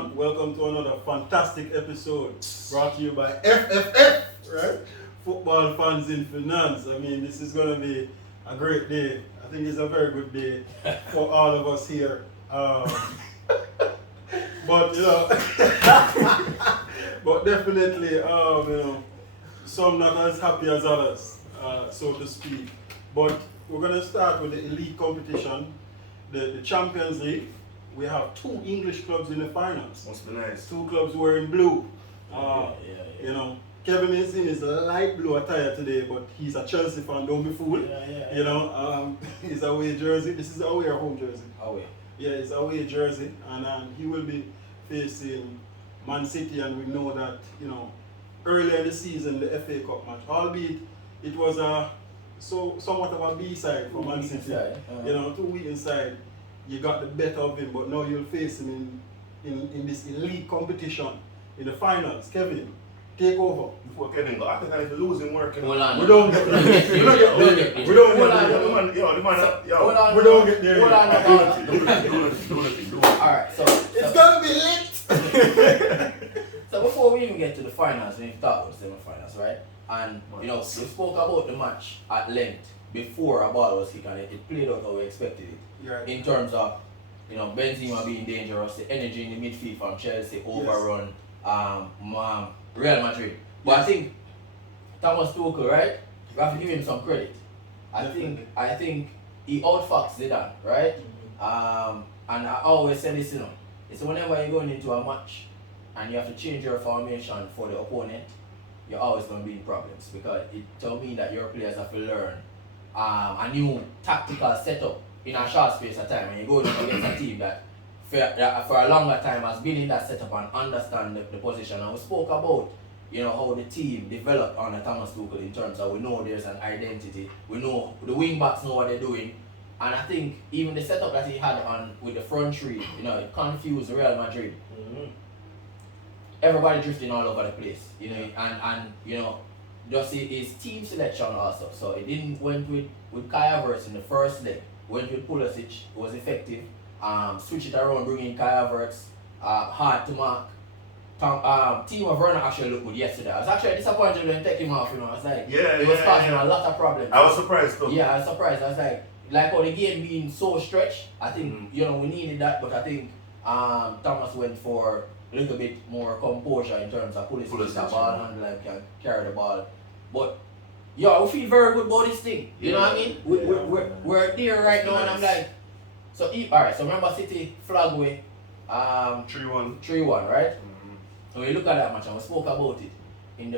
everyone, welcome to another fantastic episode brought to you by FFF, right? Football Fans in Finance. I mean, this is going to be a great day. I think it's a very good day for all of us here. But, you know, but definitely, you know, some not as happy as others, so to speak. But we're going to start with the elite competition, the Champions League. We have two English clubs in the finals. Must be nice. Two clubs wearing blue. Yeah. You know, Kevin is in his light blue attire today, but he's a Chelsea fan, don't be fooled. You know, his away jersey. This is away or home jersey? Away. Yeah, it's away jersey, and he will be facing Man City, and we know that, you know, earlier in the season, the FA Cup match, albeit it was somewhat of a B-side for Man City. You know, 2 weeks inside. You got the better of him, but now you'll face him in this elite competition in the finals. Kevin, take over. Before Kevin go, I think if you lose him working. We don't get there. We don't get there. We don't get there. We don't get there. Alright, so it's gonna be lit. So before we even get to the finals, we thought it was semi-finals, right? And you know, we spoke about the match at length before a ball was kicked, and it played out how we expected it. Right. In terms of, you know, Benzema being dangerous, the energy in the midfield from Chelsea, overrun, Real Madrid. But I think Thomas Tuchel, right? We have to give him some credit. I think he outfoxed Zidane, right? And I always say this, you know, it's whenever you're going into a match and you have to change your formation for the opponent, you're always going to be in problems, because it tells me that your players have to learn a new tactical setup in a short space of time, and you go against a team that for a longer time has been in that setup and understand the position. And we spoke about, you know, how the team developed under Thomas Tuchel in terms of, we know there's an identity, we know the wing backs know what they're doing, and I think even the setup that he had on with the front three, you know, it confused Real Madrid. Everybody drifting all over the place, you know, and you know, just his team selection also. So it didn't went with Kai Havertz in the first leg. Went with Pulisic, was effective. Switch it around, bring in Kai Havertz, hard to mark. Timo Werner actually looked good yesterday. I was actually disappointed when they take him off, you know. I was like, it was causing a lot of problems. I was surprised too. Yeah, I was surprised. I was like how the game being so stretched, I think, you know, we needed that, but I think Thomas went for a little bit more composure in terms of Pulisic, the ball handler, can carry the ball. But yeah, we feel very good about this thing. You know what I mean? We're there right now, and I'm like, so alright. So remember, City flag away, 3-1, right? And we look at that match, and we spoke about it in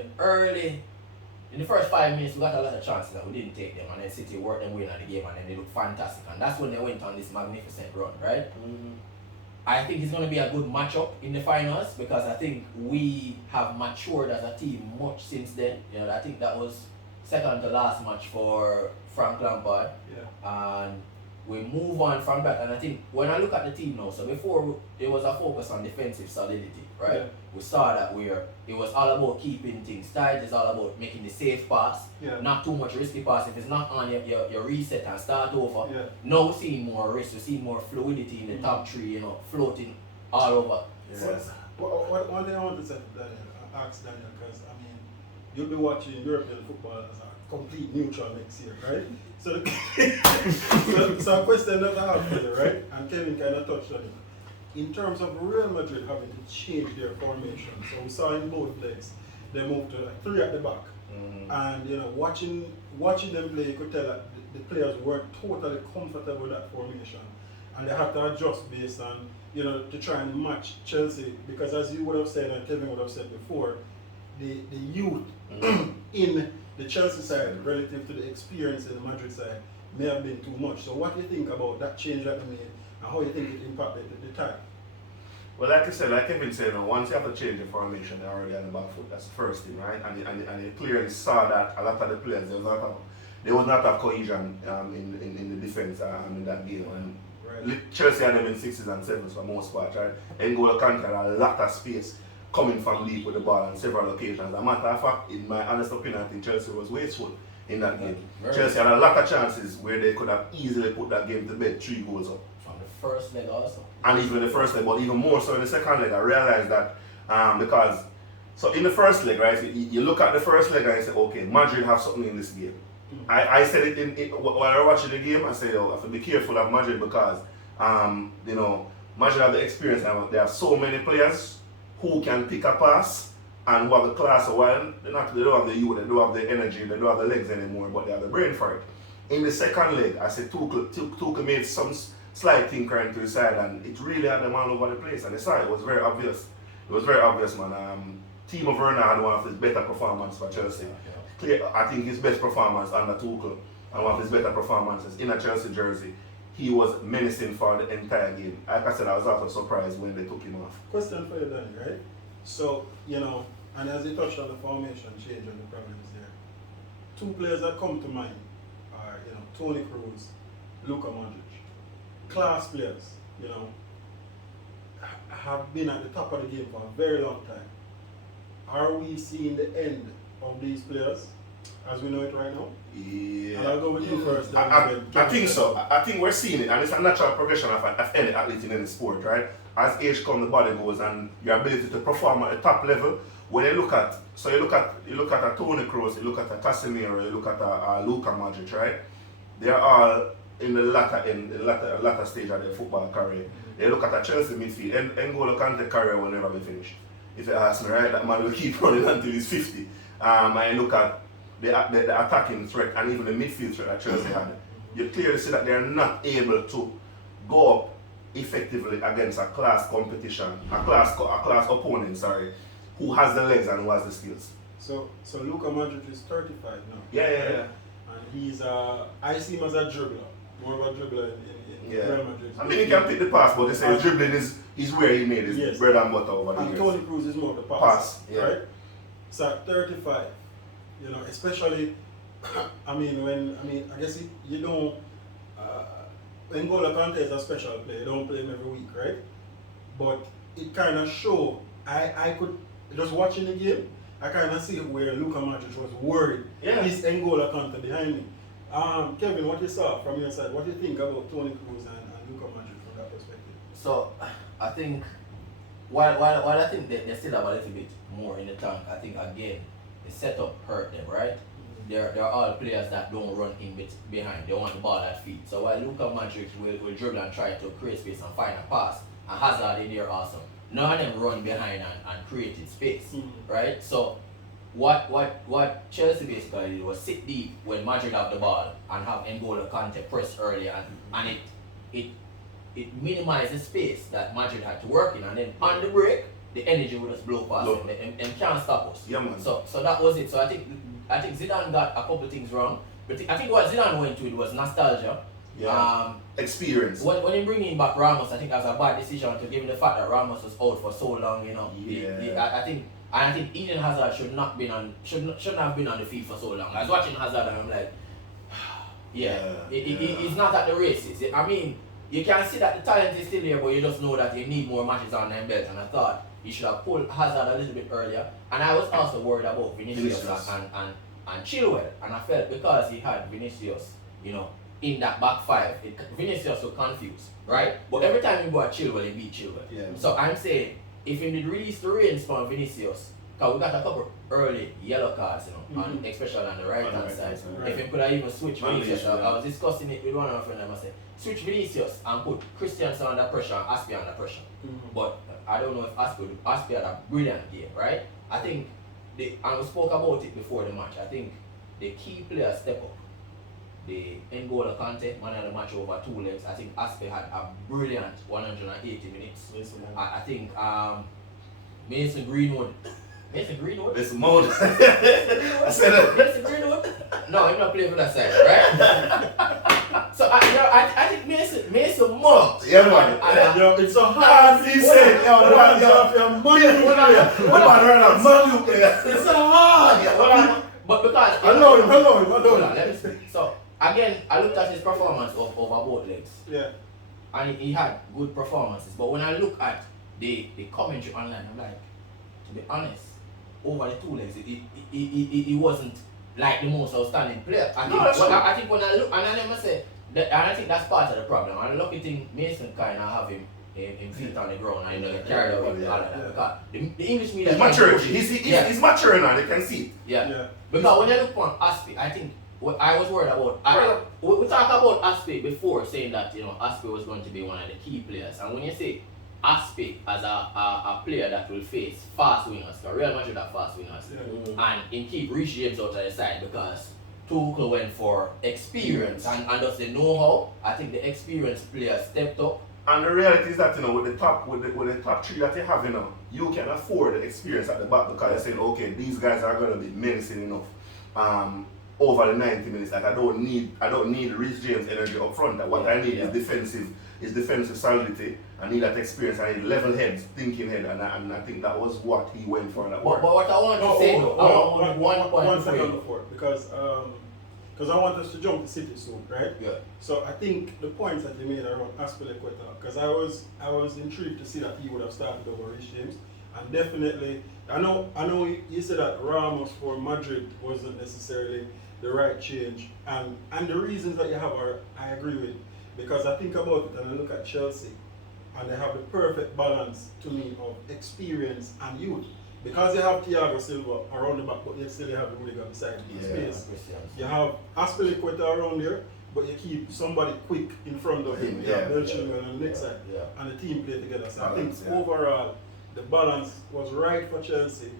the first 5 minutes. We got a lot of chances that we didn't take them, and then City worked them way in the game, and then they looked fantastic, and that's when they went on this magnificent run, right? I think it's going to be a good matchup in the finals, because I think we have matured as a team much since then. You know, I think that was second to last match for Frank Lampard, and we move on from that. And I think when I look at the team now, so before there was a focus on defensive solidity, right? We saw that where it was all about keeping things tight. It's all about making the safe pass, not too much risky pass. If it's not on, you reset and start over. Now we're seeing more risk, we're seeing more fluidity in the top three, you know, floating all over. One thing I want to say to Daniel, ask Daniel, because I mean, you'll be watching European football as a complete neutral next year, right? So, so a question that I have for you, right? And Kevin kind of touched on it. In terms of Real Madrid having to change their formation, so we saw in both legs, they moved to like 3 at the back. And you know, watching them play, you could tell that the players weren't totally comfortable with that formation, and they had to adjust based on, you know, to try and match Chelsea, because as you would have said and Kevin would have said before, the youth in the Chelsea side relative to the experience in the Madrid side may have been too much. So what do you think about that change that they made, and how you think it impacted the tie? Well, like I said, like Kevin said, once you have to change the formation, they're already on the back foot. That's the first thing, right? And the players saw that a lot of the players, they was not have cohesion in the defense in that game. And Chelsea had them in 6s and 7s for most part, right? N'Golo Kante had a lot of space coming from deep with the ball on several occasions. As a matter of fact, in my honest opinion, I think Chelsea was wasteful in that game. Chelsea had a lot of chances where they could have easily put that game to bed, 3 goals up. first leg also. And even in the first leg, but even more so in the second leg, I realized that because so in the first leg, right, you look at the first leg and you say, okay, Madrid have something in this game. I said it while I was watching the game. I said, I have to be careful of Madrid because you know, Madrid have the experience and they have so many players who can pick a pass and who have the class. So while they don't have the youth, they don't have the energy, they don't have the legs anymore, but they have the brain for it. In the second leg, I said Tuchel made some slight tinkering into his side and it really had them all over the place. And they saw it was very obvious. It was very obvious, man. Timo Werner had one of his better performances for Chelsea. Clear, I think his best performance under Tuchel and one of his better performances in a Chelsea jersey. He was menacing for the entire game. Like I said, I was also surprised when they took him off. Question for you, Danny, right? So, you know, and as you touched on the formation change and the problems there, two players that come to mind are, you know, Toni Kroos, Luka Modric. Class players, you know, have been at the top of the game for a very long time. Are we seeing the end of these players as we know it right now? Yeah. And I'll go with you first. I think so. I think we're seeing it, and it's a natural progression of any athlete in any sport, right? As age comes, the body goes, and your ability to perform at the top level. When you look at, you look at a Toni Kroos, you look at a Casemiro, you look at a Luka Modric, right? They are all in the latter stage of their football career. They look at a Chelsea midfield, N'Golo Kante career will never be finished. If you ask me, right, that man will keep running until he's 50. And you look at the attacking threat and even the midfield threat that Chelsea had. You clearly see that they are not able to go up effectively against a class competition, a class opponent, who has the legs and who has the skills. So Luka Modric is 35 now. Yeah. And he's I see him as a dribbler, more of a dribbler in Real Madrid. I mean, he can pick the pass, but they say dribbling is where he made his bread and butter over the years. And Toni Kroos is more of the pass, right? So at 35, you know, especially, I guess you don't. N'Golo Kante is a special player. You don't play him every week, right? But it kind of showed. I could just watching the game. I kind of see where Luka Modric was worried. Is N'Golo Kante behind me? Kevin, what you saw from your side? What do you think about Toni Kroos and Luka Modric from that perspective? So I think while I think they still have a little bit more in the tank, I think again the setup hurt them, right? They're all players that don't run in behind. They want the ball at feet. So while Luka Modric will dribble and try to create space and find a pass, and Hazard in there also, none of them run behind and created space, right? So what Chelsea basically did was sit deep when Madrid have the ball and have N'Golo Kante press early and it minimized the space that Madrid had to work in, and then on the break the energy would just blow past them and can't stop us. Yeah, man. So that was it. So I think Zidane got a couple things wrong, but I think what Zidane went to it was nostalgia. Experience. When he bringing back Ramos, I think that was a bad decision to give him the fact that Ramos was out for so long. You know, I think Eden Hazard shouldn't have been on the field for so long. I was watching Hazard and I'm like, he's not at the races. I mean, you can see that the talent is still there, but you just know that you need more matches on their belt. And I thought he should have pulled Hazard a little bit earlier. And I was also worried about Vinicius. And Chilwell. And I felt because he had Vinicius, you know, in that back five, Vinicius was confused, right? But every time he got Chilwell, he beat Chilwell. Yeah. So I'm saying, if he did release the reins from Vinicius, because we got a couple early yellow cards, you know, and especially on the right-hand side. Right. If he could have even switched Vinicius, I was discussing it with one of my friends, I said, switch Vinicius and put Christiansen under pressure and Aspi under pressure. But I don't know if Aspi had a brilliant game, right? I think, and we spoke about it before the match, I think the key players step up. The N'Golo Kante, man of the match over 2 legs. I think Aspe had a brilliant 180 minutes. I think Mason Greenwood. Mason Greenwood? Mason Mount. Mason Greenwood? No, I'm not playing for that side, right? So I think Mason Mount. Yeah, man. It's so hard. He said, it's so hard. But because hello. Let me speak. So again, I looked at his performance over both legs. Yeah. And he had good performances. But when I look at the commentary online, I'm like, to be honest, over the 2 legs, he wasn't like the most outstanding player. I think when I look, and I never say and I think that's part of the problem. And the lucky thing, Mason kind of have him feet on the ground and get carried away with all of that. Because the English media... He's maturity. He's maturing now, they can see it. Yeah. Because when you look on Aspe, I think what I was worried about... We talked about Aspe before, saying that Aspe was going to be one of the key players. And when you say Aspe as a player that will face fast wingers, because Real Madrid have fast wingers, and in keep Reece James out of the side because Tuchel went for experience and just the know-how. I think the experienced players stepped up. And the reality is that with the top three that you have, you can afford the experience at the back because you're saying, okay, these guys are gonna be menacing enough over the 90 minutes. Like I don't need Reece James energy up front. What I need is defensive solidity. I need that experience. I need level heads, thinking head, and I think that was what he went for. But what I want to say, one second before, because I want us to jump to City soon, right? Yeah. So I think the points that you made around Azpilicueta, because I was intrigued to see that he would have started over Reece James, and definitely I know you said that Ramos for Madrid wasn't necessarily the right change, and the reasons that you have are I agree with, because I think about it and I look at Chelsea, and they have the perfect balance to me of experience and youth. Because you have Thiago Silva around the back, but you still have Rudiger beside you in space. You have Azpilicueta around there, but you keep somebody quick in front of him. You have Belching on the next side, and the team play together. So I think overall, the balance was right for Chelsea,